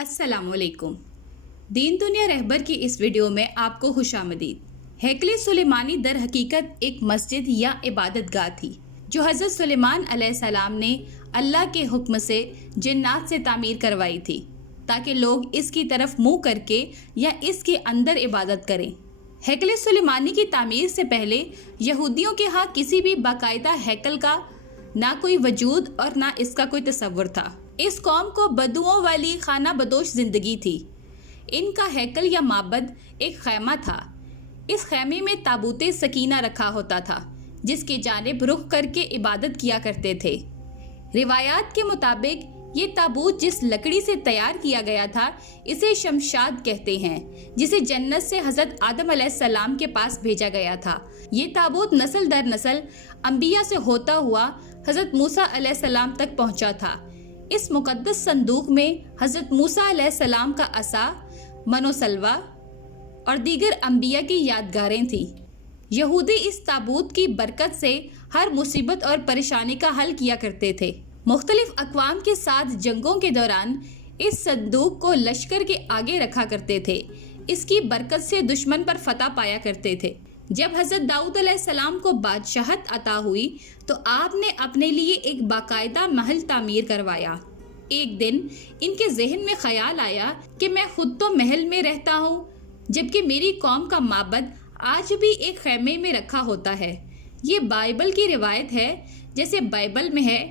السلام علیکم۔ دین دنیا رہبر کی اس ویڈیو میں آپ کو خوش آمدید۔ ہیکل سلیمانی در حقیقت ایک مسجد یا عبادت گاہ تھی جو حضرت سلیمان علیہ السلام نے اللہ کے حکم سے جنات سے تعمیر کروائی تھی تاکہ لوگ اس کی طرف منہ کر کے یا اس کے اندر عبادت کریں۔ ہیکل سلیمانی کی تعمیر سے پہلے یہودیوں کے ہاں کسی بھی باقاعدہ ہیکل کا نہ کوئی وجود اور نہ اس کا کوئی تصور تھا۔ اس قوم کو بدوؤں والی خانہ بدوش زندگی تھی۔ ان کا ہیکل یا معبد ایک خیمہ تھا۔ اس خیمے میں تابوت سکینہ رکھا ہوتا تھا جس کی جانب رخ کر کے عبادت کیا کرتے تھے۔ روایات کے مطابق یہ تابوت جس لکڑی سے تیار کیا گیا تھا اسے شمشاد کہتے ہیں، جسے جنت سے حضرت آدم علیہ السلام کے پاس بھیجا گیا تھا۔ یہ تابوت نسل در نسل انبیاء سے ہوتا ہوا حضرت موسیٰ علیہ السلام تک پہنچا تھا۔ اس مقدس صندوق میں حضرت موسیٰ علیہ السلام کا عصا، من و سلوہ اور دیگر انبیاء کی یادگاریں تھیں۔ یہودی اس تابوت کی برکت سے ہر مصیبت اور پریشانی کا حل کیا کرتے تھے۔ مختلف اقوام کے ساتھ جنگوں کے دوران اس صندوق کو لشکر کے آگے رکھا کرتے تھے۔ اس کی برکت سے دشمن پر فتح پایا کرتے تھے۔ جب حضرت داؤد علیہ السلام کو بادشاہت عطا ہوئی تو آپ نے اپنے لیے ایک باقاعدہ محل تعمیر کروایا۔ ایک دن ان کے ذہن میں خیال آیا کہ میں خود تو محل میں رہتا ہوں جبکہ میری قوم کا معبد آج بھی ایک خیمے میں رکھا ہوتا ہے۔ یہ بائبل کی روایت ہے جیسے بائبل میں ہے۔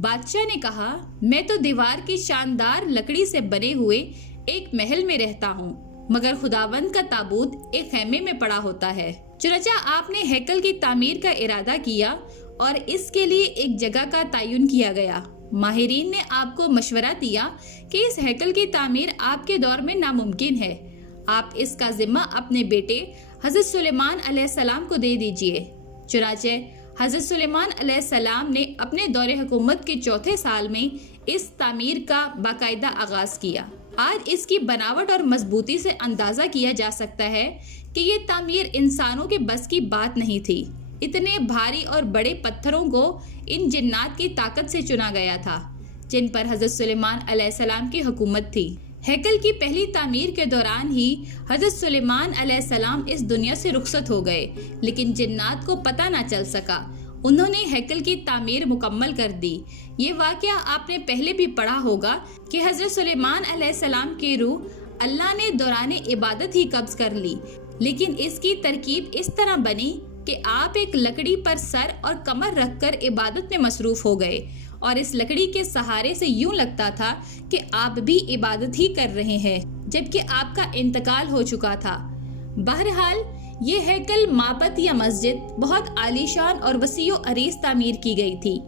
بادشاہ نے کہا، میں تو دیوار کی شاندار لکڑی سے بنے ہوئے ایک محل میں رہتا ہوں مگر خداوند کا تابوت ایک خیمے میں پڑا ہوتا ہے۔ چنانچہ آپ نے ہیکل کی تعمیر کا ارادہ کیا اور اس کے لیے ایک جگہ کا تعین کیا گیا۔ ماہرین نے آپ کو مشورہ دیا کہ اس ہیکل کی تعمیر آپ کے دور میں ناممکن ہے۔ آپ اس کا ذمہ اپنے بیٹے حضرت سلیمان علیہ السلام کو دے دیجئے۔ چنانچہ حضرت سلیمان علیہ السلام نے اپنے دور حکومت کے چوتھے سال میں اس تعمیر کا باقاعدہ آغاز کیا۔ آج اس کی بناوٹ اور مضبوطی سے اندازہ کیا جا سکتا ہے کہ یہ تعمیر انسانوں کے بس کی بات نہیں تھی۔ اتنے بھاری اور بڑے پتھروں کو ان جنات کی طاقت سے چنا گیا تھا جن پر حضرت سلیمان علیہ السلام کی حکومت تھی۔ ہیکل کی پہلی تعمیر کے دوران ہی حضرت سلیمان علیہ السلام اس دنیا سے رخصت ہو گئے، لیکن جنات کو پتہ نہ چل سکا۔ انہوں نے ہیکل کی تعمیر مکمل کر دی۔ یہ واقعہ آپ نے پہلے بھی پڑھا ہوگا کہ حضرت سلیمان علیہ السلام کی روح اللہ نے دوران عبادت ہی قبض کر لی، لیکن اس کی ترکیب اس طرح بنی کہ آپ ایک لکڑی پر سر اور کمر رکھ کر عبادت میں مصروف ہو گئے اور اس لکڑی کے سہارے سے یوں لگتا تھا کہ آپ بھی عبادت ہی کر رہے ہیں جبکہ آپ کا انتقال ہو چکا تھا۔ بہرحال یہ ہیکل، معبد یا مسجد بہت عالیشان اور وسیع و عریض تعمیر کی گئی تھی۔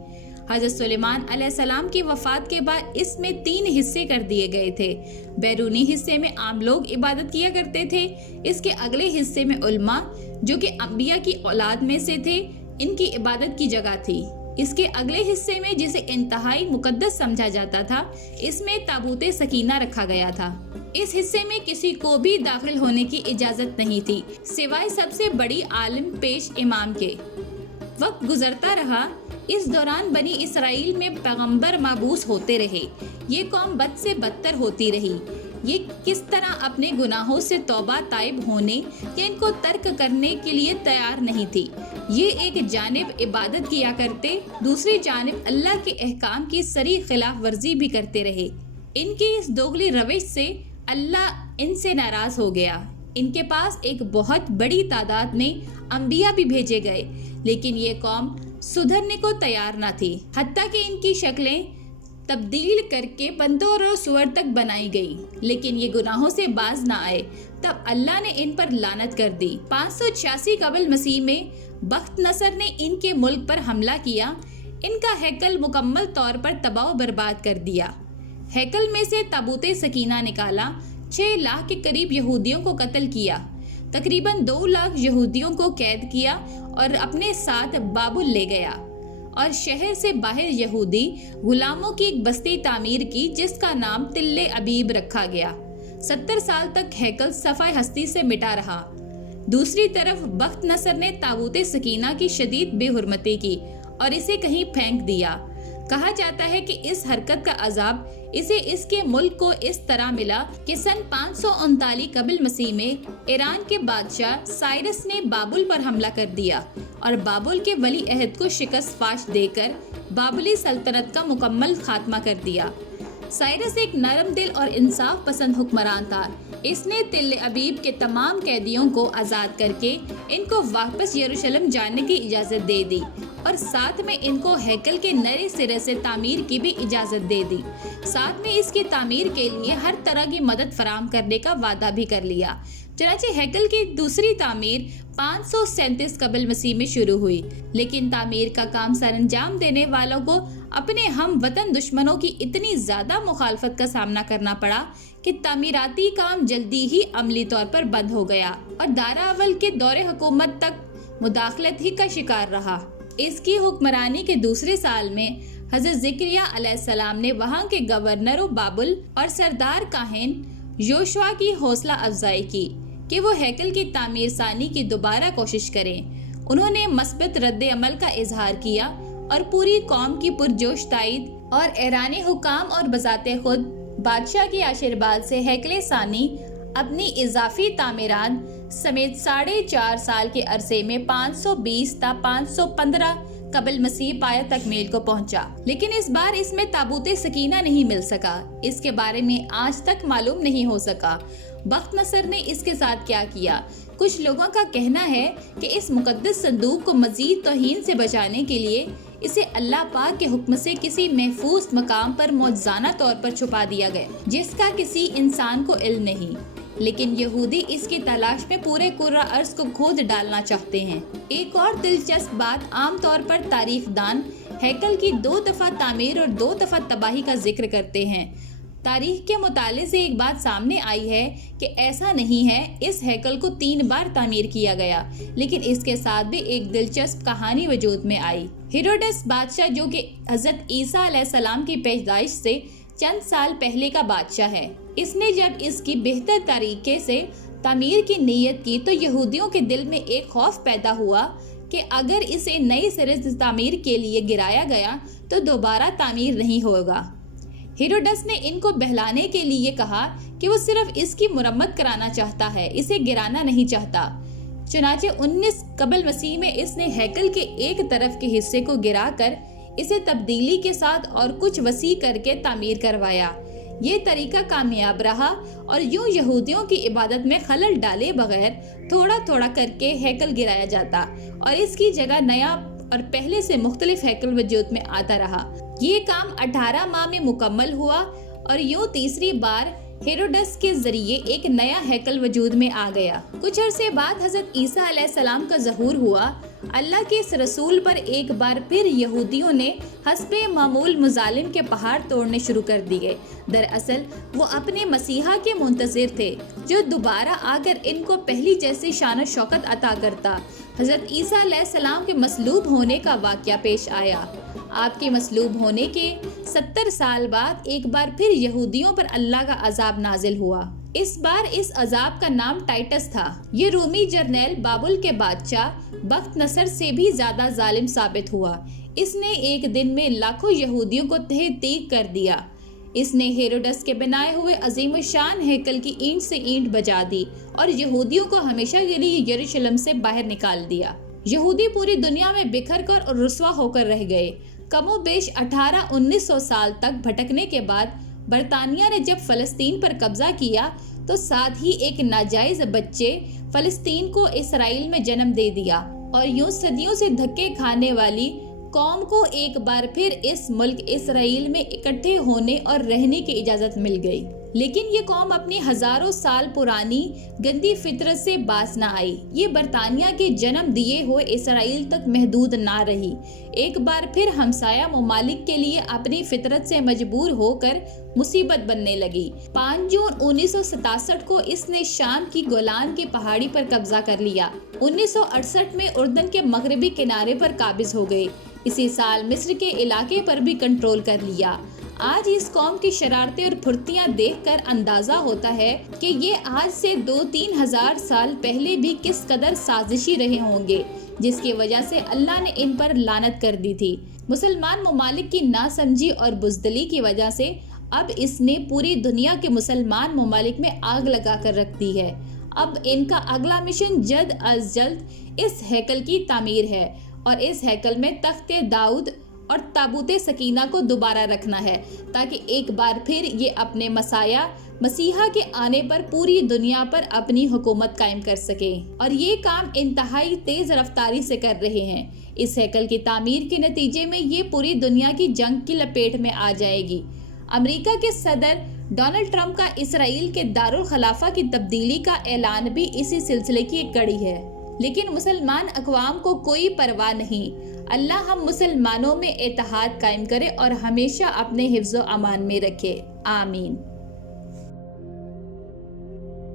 حضرت سلیمان علیہ السلام کی وفات کے بعد اس میں 3 حصے کر دیے گئے تھے۔ بیرونی حصے میں عام لوگ عبادت کیا کرتے تھے۔ اس کے اگلے حصے میں علماء جو کہ انبیاء کی اولاد میں سے تھے ان کی عبادت کی جگہ تھی۔ اس کے اگلے حصے میں جسے انتہائی مقدس سمجھا جاتا تھا اس میں تابوت سکینہ رکھا گیا تھا۔ اس حصے میں کسی کو بھی داخل ہونے کی اجازت نہیں تھی سوائے سب سے بڑی عالم پیش امام کے۔ وقت گزرتا رہا، اس دوران بنی اسرائیل میں پیغمبر مبعوث ہوتے رہے۔ یہ قوم بد سے بدتر ہوتی رہی۔ یہ کس طرح اپنے گناہوں سے توبہ طائب ہونے یا ان کو ترک کرنے کے لیے تیار نہیں تھی۔ یہ ایک جانب عبادت کیا کرتے، دوسری جانب اللہ کے احکام کی صریح خلاف ورزی بھی کرتے رہے۔ ان کی اس دوغلی روش سے اللہ ان سے ناراض ہو گیا۔ ان کے پاس ایک بہت بڑی تعداد میں انبیاء بھی بھیجے گئے لیکن یہ قوم سدھرنے کو تیار نہ تھی، حتیٰ کہ ان کی شکلیں تبدیل کر کے بندوں اور سور تک بنائی گئی لیکن یہ گناہوں سے باز نہ آئے۔ تب اللہ نے ان پر لعنت کر دی۔ 586 قبل مسیح میں بخت نصر نے ان کے ملک پر حملہ کیا، ان کا ہیکل مکمل طور پر تباہ و برباد کر دیا۔ ہیکل میں سے تابوت سکینہ نکالا، 6 لاکھ کے قریب یہودیوں کو قتل کیا، تقریباً 2 لاکھ یہودیوں کو قید کیا اور اپنے ساتھ بابل لے گیا اور شہر سے باہر یہودی غلاموں کی ایک بستی تعمیر کی جس کا نام تل ابیب رکھا گیا۔ 70 سال تک ہیکل صفحہ ہستی سے مٹا رہا۔ دوسری طرف بخت نصر نے تابوت سکینہ کی شدید بے حرمتی کی اور اسے کہیں پھینک دیا۔ کہا جاتا ہے کہ اس حرکت کا عذاب اسے اس کے ملک کو اس طرح ملا کہ سن 539 قبل مسیح میں ایران کے بادشاہ سائرس نے بابل پر حملہ کر دیا اور بابل کے ولی عہد کو شکست فاش دے کر بابلی سلطنت کا مکمل خاتمہ کر دیا۔ سائرس ایک نرم دل اور انصاف پسند حکمران تھا۔ اس نے تل ابیب کے تمام قیدیوں کو آزاد کر کے ان کو واپس یروشلم جانے کی اجازت دے دی اور ساتھ میں ان کو ہیکل کے نئے سرے سے تعمیر کی بھی اجازت دے دی۔ ساتھ میں اس کی تعمیر کے لیے ہر طرح کی مدد فراہم کرنے کا وعدہ بھی کر لیا۔ چنانچہ ہیکل کی دوسری تعمیر 537 قبل مسیح میں شروع ہوئی، لیکن تعمیر کا کام سر انجام دینے والوں کو اپنے ہم وطن دشمنوں کی اتنی زیادہ مخالفت کا سامنا کرنا پڑا کہ تعمیراتی کام جلدی ہی عملی طور پر بند ہو گیا اور دارا اول کے دور حکومت تک مداخلت ہی کا شکار رہا۔ اس کی حکمرانی کے دوسرے سال میں حضرت زکریا علیہ السلام نے وہاں کے گورنر و بابل اور سردار کاہن یوشوا کی حوصلہ افزائی کی کہ وہ ہیکل کی تعمیر ثانی کی دوبارہ کوشش کریں۔ انہوں نے مثبت رد عمل کا اظہار کیا اور پوری قوم کی پرجوش تائید اور ایرانی حکام اور بذات خود بادشاہ کے آشیرواد سے ہیکل ثانی اپنی اضافی تعمیرات سمیت 4.5 سال کے عرصے میں 520 تا 515 قبل مسیح پایا تکمیل کو پہنچا، لیکن اس بار اس میں تابوت سکینہ نہیں مل سکا۔ اس کے بارے میں آج تک معلوم نہیں ہو سکا بخت نصر نے اس کے ساتھ کیا کیا۔ کچھ لوگوں کا کہنا ہے کہ اس مقدس صندوق کو مزید توہین سے بچانے کے لیے اسے اللہ پاک کے حکم سے کسی محفوظ مقام پر معجزانہ طور پر چھپا دیا گیا، جس کا کسی انسان کو علم نہیں، لیکن یہودی اس کی تلاش میں پورے کرہ ارض کو کھود ڈالنا چاہتے ہیں۔ ایک اور دلچسپ بات، عام طور پر تاریخ دان ہیکل کی 2 دفعہ تعمیر اور 2 دفعہ تباہی کا ذکر کرتے ہیں۔ تاریخ کے مطالعے سے ایک بات سامنے آئی ہے کہ ایسا نہیں ہے، اس ہیکل کو 3 بار تعمیر کیا گیا، لیکن اس کے ساتھ بھی ایک دلچسپ کہانی وجود میں آئی۔ ہیروڈس بادشاہ، جو کہ حضرت عیسیٰ علیہ السلام کی پیدائش سے چند سال پہلے کا بادشاہ ہے، اس نے جب اس کی بہتر طریقے سے تعمیر کی نیت کی تو یہودیوں کے دل میں ایک خوف پیدا ہوا کہ اگر اسے نئے سرے سے تعمیر کے لیے گرایا گیا تو دوبارہ تعمیر نہیں ہوگا۔ ہیروڈس نے ان کو بہلانے کے لیے کہا کہ وہ صرف اس کی مرمت کرانا چاہتا ہے، اسے گرانا نہیں چاہتا۔ چنانچہ 19 قبل مسیح میں اس نے ہیکل کے ایک طرف کے حصے کو گرا کر اسے تبدیلی کے ساتھ اور کچھ وسیع کر کے تعمیر کروایا۔ یہ طریقہ کامیاب رہا اور یوں یہودیوں کی عبادت میں خلل ڈالے بغیر تھوڑا تھوڑا کر کے ہیکل گرایا جاتا اور اس کی جگہ نیا اور پہلے سے مختلف ہیکل وجود میں آتا رہا۔ یہ کام 18 ماہ میں مکمل ہوا اور یوں تیسری بار ہیروڈس کے ذریعے ایک نیا ہیکل وجود میں آ گیا۔ کچھ عرصے بعد حضرت عیسیٰ علیہ السلام کا ظہور ہوا۔ اللہ کے اس رسول پر ایک بار پھر یہودیوں نے حسب معمول مظالم کے پہاڑ توڑنے شروع کر دیے۔ دراصل وہ اپنے مسیحا کے منتظر تھے جو دوبارہ آ کر ان کو پہلی جیسی شان و شوکت عطا کرتا۔ حضرت عیسیٰ علیہ السلام کے مصلوب ہونے کا واقعہ پیش آیا۔ آپ کے مصلوب ہونے کے 70 سال بعد ایک بار پھر یہودیوں پر اللہ کا عذاب نازل ہوا۔ اس بار اس عذاب کا نام ٹائٹس تھا۔ یہ رومی جرنیل بابل کے بادشاہ بخت نصر سے بھی زیادہ ظالم ثابت ہوا۔ اس نے ایک دن میں لاکھوں یہودیوں کو تہہ تیغ کر دیا۔ اس نے ہیروڈس کے بنائے ہوئے عظیم الشان ہیکل کی اینٹ سے اینٹ بجا دی اور یہودیوں کو ہمیشہ کے لیے یروشلم سے باہر نکال دیا۔ یہودی پوری دنیا میں بکھر کر اور رسوا ہو کر رہ گئے۔ کم و بیش 1800-1900 سال تک بھٹکنے کے بعد برطانیہ نے جب فلسطین پر قبضہ کیا تو ساتھ ہی ایک ناجائز بچے فلسطین کو اسرائیل میں جنم دے دیا اور یوں صدیوں سے دھکے کھانے والی قوم کو ایک بار پھر اس ملک اسرائیل میں اکٹھے ہونے اور رہنے کی اجازت مل گئی۔ لیکن یہ قوم اپنی ہزاروں سال پرانی گندی فطرت سے باز نہ آئی۔ یہ برطانیہ کے جنم دیے ہوئے اسرائیل تک محدود نہ رہی، ایک بار پھر ہمسایہ ممالک کے لیے اپنی فطرت سے مجبور ہو کر مصیبت بننے لگی۔ 5 جون 1967 کو اس نے شام کی گولان کی پہاڑی پر قبضہ کر لیا۔ 1968 میں اردن کے مغربی کنارے پر قابض ہو گئے۔ اسی سال مصر کے علاقے پر بھی کنٹرول کر لیا۔ آج اس قوم کی شرارتیں اور پھرتیاں دیکھ کر اندازہ ہوتا ہے کہ یہ آج سے 2-3 ہزار سال پہلے بھی کس قدر سازشی رہے ہوں گے۔ جس کی وجہ سے اللہ نے ان پر لعنت کر دی تھی۔ مسلمان ممالک کی ناسمجھی اور بزدلی کی وجہ سے اب اس نے پوری دنیا کے مسلمان ممالک میں آگ لگا کر رکھ دی ہے۔ اب ان کا اگلا مشن جلد از جلد اس ہیکل کی تعمیر ہے اور اس ہیکل میں تخت داؤد اور تابوت سکینہ کو دوبارہ رکھنا ہے تاکہ ایک بار پھر یہ اپنے مسیحا کے آنے پر پوری دنیا پر اپنی حکومت قائم کر سکے، اور یہ کام انتہائی تیز رفتاری سے کر رہے ہیں۔ اس ہیکل کی تعمیر کے نتیجے میں یہ پوری دنیا کی جنگ کی لپیٹ میں آ جائے گی۔ امریکہ کے صدر ڈونلڈ ٹرمپ کا اسرائیل کے دارالخلافہ کی تبدیلی کا اعلان بھی اسی سلسلے کی ایک کڑی ہے، لیکن مسلمان اقوام کو کوئی پرواہ نہیں۔ اللہ ہم مسلمانوں میں اتحاد قائم کرے اور ہمیشہ اپنے حفظ و امان میں رکھے، آمین۔